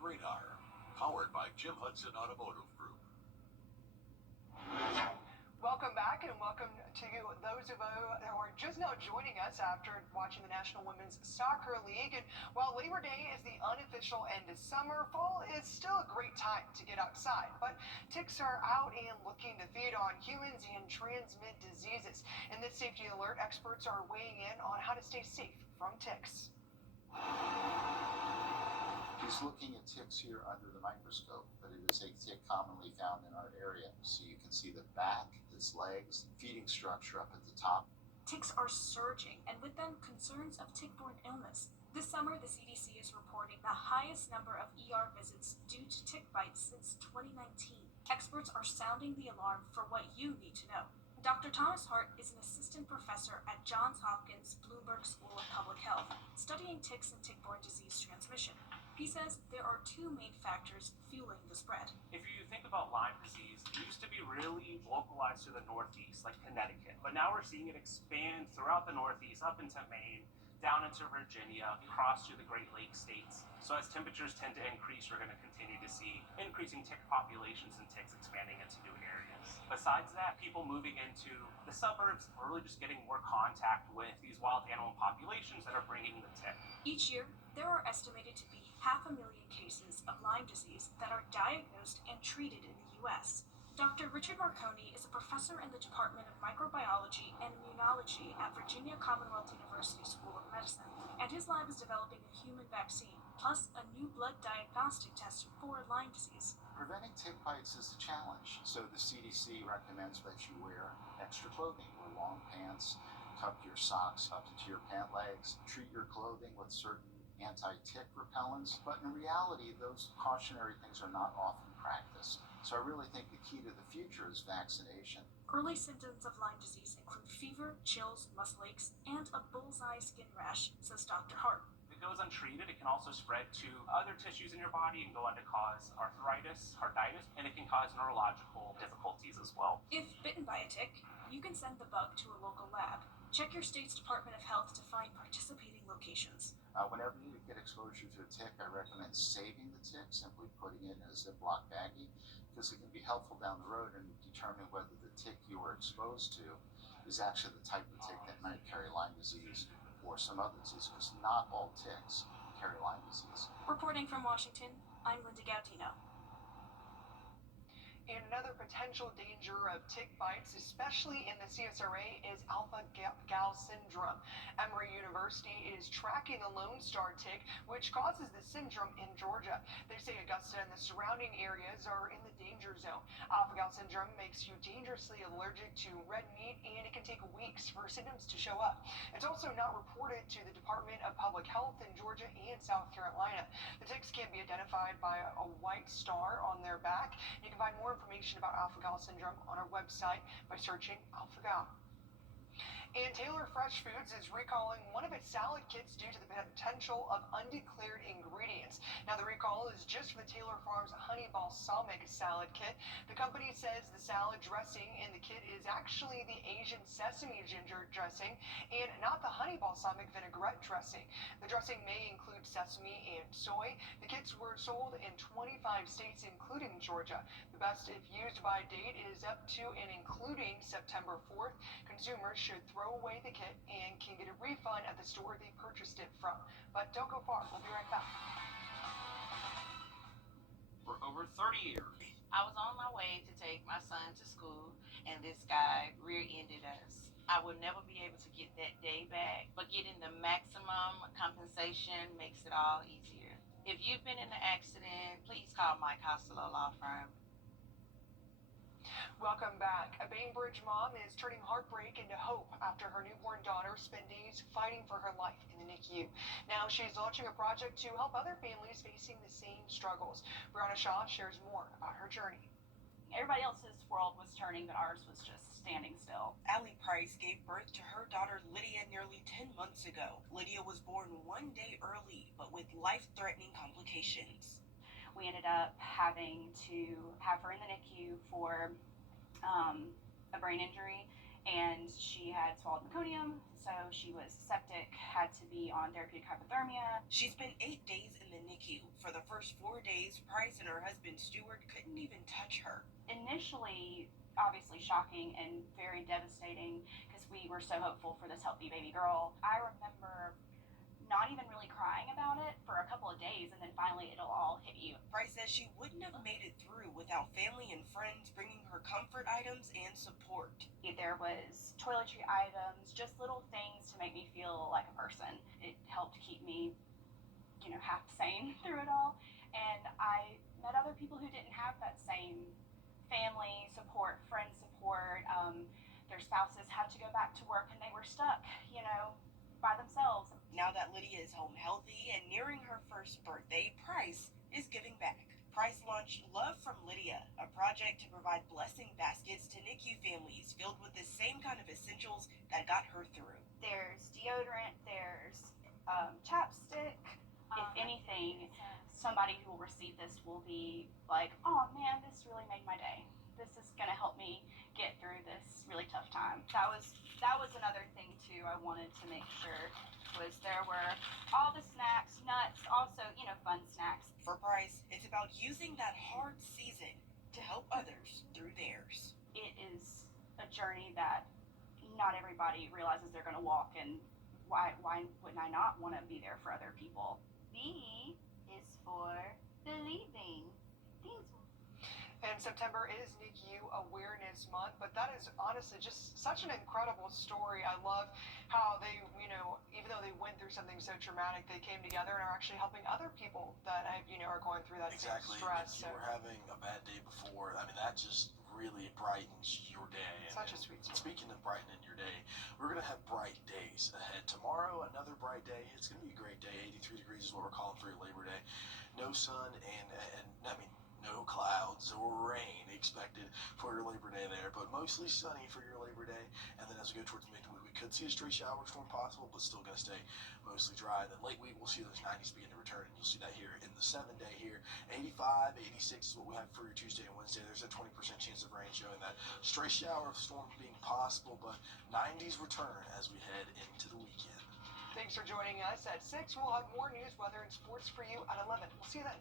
Radar, powered by Jim Hudson Automotive Group. Welcome back, and welcome to those of you who are just now joining us after watching the National Women's Soccer League. And while Labor Day is the unofficial end of summer, fall is still a great time to get outside. But ticks are out and looking to feed on humans and transmit diseases. In this safety alert, experts are weighing in on how to stay safe from ticks. He's looking at ticks here under the microscope, but it is a tick commonly found in our area. So you can see the back, its legs, feeding structure up at the top. Ticks are surging, and with them, concerns of tick-borne illness. This summer, the CDC is reporting the highest number of ER visits due to tick bites since 2019. Experts are sounding the alarm for what you need to know. Dr. Thomas Hart is an assistant professor at Johns Hopkins Bloomberg School of Public Health, studying ticks and tick-borne disease transmission. He says there are two main factors fueling the spread. If you think about Lyme disease, it used to be really localized to the Northeast, like Connecticut, but now we're seeing it expand throughout the Northeast, up into Maine, down into Virginia, across to the Great Lakes states. So as temperatures tend to increase, we're going to continue to see increasing tick populations and ticks expanding into new areas. Besides that, people moving into the suburbs are really just getting more contact with these wild animal populations that are bringing the tick. Each year, there are estimated to be 500,000 cases of Lyme disease that are diagnosed and treated in the U.S. Dr. Richard Marconi is a professor in the Department of Microbiology and Immunology at Virginia Commonwealth University School of Medicine, and his lab is developing a human vaccine, plus a new blood diagnostic test for Lyme disease. Preventing tick bites is a challenge, so the CDC recommends that you wear extra clothing, wear long pants, tuck your socks up into your pant legs, treat your clothing with certain anti-tick repellents, but in reality, those cautionary things are not often practiced. So I really think the key to the future is vaccination. Early symptoms of Lyme disease include fever, chills, muscle aches, and a bullseye skin rash, says Dr. Hart. If it goes untreated, it can also spread to other tissues in your body and go on to cause arthritis, carditis, and it can cause neurological difficulties as well. If bitten by a tick, you can send the bug to a local lab. Check your state's Department of Health to find participating locations. Whenever you get exposure to a tick, I recommend saving the tick, simply putting it in a Ziploc baggie, because it can be helpful down the road in determining whether the tick you were exposed to is actually the type of tick that might carry Lyme disease or some other disease, because not all ticks carry Lyme disease. Reporting from Washington, I'm Linda Gaudino. And another potential danger of tick bites, especially in the CSRA, is alpha-gal syndrome. Emory University is tracking the Lone Star tick, which causes the syndrome in Georgia. They say Augusta and the surrounding areas are in the danger zone. Alpha-gal syndrome makes you dangerously allergic to red meat, and it can take weeks for symptoms to show up. It's also not reported to the Department of Public Health in Georgia and South Carolina. The ticks can be identified by a white star on their back. You can find more information about alpha-gal syndrome on our website by searching alpha-gal. And Taylor Fresh Foods is recalling one of its salad kits due to the potential of undeclared ingredients. Now, the recall is just for the Taylor Farms honey balsamic salad kit. The company says the salad dressing in the kit is actually the Asian sesame ginger dressing and not the honey balsamic vinaigrette dressing. The dressing may include sesame and soy. The kits were sold in 25 states, including Georgia. The best if used by date is up to and including September 4th. Consumers should throw away the kit and can get a refund at the store they purchased it from. But don't go far. We'll be right back. For over 30 years, I was on my way to take my son to school, and this guy rear-ended us. I will never be able to get that day back, but getting the maximum compensation makes it all easier. If you've been in an accident, please call Mike Costello Law Firm. Welcome back. A Bainbridge mom is turning heartbreak into hope after her newborn daughter spent days fighting for her life in the NICU. Now she's launching a project to help other families facing the same struggles. Brianna Shaw shares more about her journey. Everybody else's world was turning, but ours was just standing still. Allie Price gave birth to her daughter Lydia nearly 10 months ago. Lydia was born one day early, but with life-threatening complications. We ended up having to have her in the NICU for a brain injury and she had swallowed meconium, so she was septic, had to be on therapeutic hypothermia. She spent 8 days in the NICU. For the first 4 days, Price and her husband Stuart couldn't even touch her. Initially, obviously shocking and very devastating because we were so hopeful for this healthy baby girl. I remember not even really crying about it for a couple of days, and then finally it'll all hit you. Price says she wouldn't have made it through without family and friends bringing her comfort items and support. There was toiletry items, just little things to make me feel like a person. It helped keep me, half sane through it all. And I met other people who didn't have that same family support, friend support. Their spouses had to go back to work and they were stuck, by themselves. Now that Lydia is home healthy and nearing her first birthday, Price is giving back. Price launched Love from Lydia, a project to provide blessing baskets to NICU families filled with the same kind of essentials that got her through. There's deodorant, there's chapstick. If anything, somebody who will receive this will be like, oh man, this really made my day. This is going to help me get through this really tough time. That was another thing too I wanted to make sure was there were all the snacks, nuts, also, fun snacks. For Price, it's about using that hard season to help others through theirs. It is a journey that not everybody realizes they're going to walk, and why wouldn't I not want to be there for other people? B is for believing. And September is NICU Awareness Month, but that is honestly just such an incredible story. I love how they, even though they went through something so traumatic, they came together and are actually helping other people that are going through that same stress. If you were having a bad day before, that just really brightens your day. Such a sweet story. Speaking of brightening your day, we're going to have bright days ahead. Tomorrow, another bright day. It's going to be a great day. 83 degrees is what we're calling for your Labor Day. No sun and no clouds or rain expected for your Labor Day there, but mostly sunny for your Labor Day. And then as we go towards midweek, we could see a stray shower storm possible, but still going to stay mostly dry. And then late week, we'll see those 90s begin to return, and you'll see that here in the 7-day here. 85, 86 is what we have for your Tuesday and Wednesday. There's a 20% chance of rain, showing that stray shower storm being possible, but 90s return as we head into the weekend. Thanks for joining us at 6. We'll have more news, weather, and sports for you at 11. We'll see you then.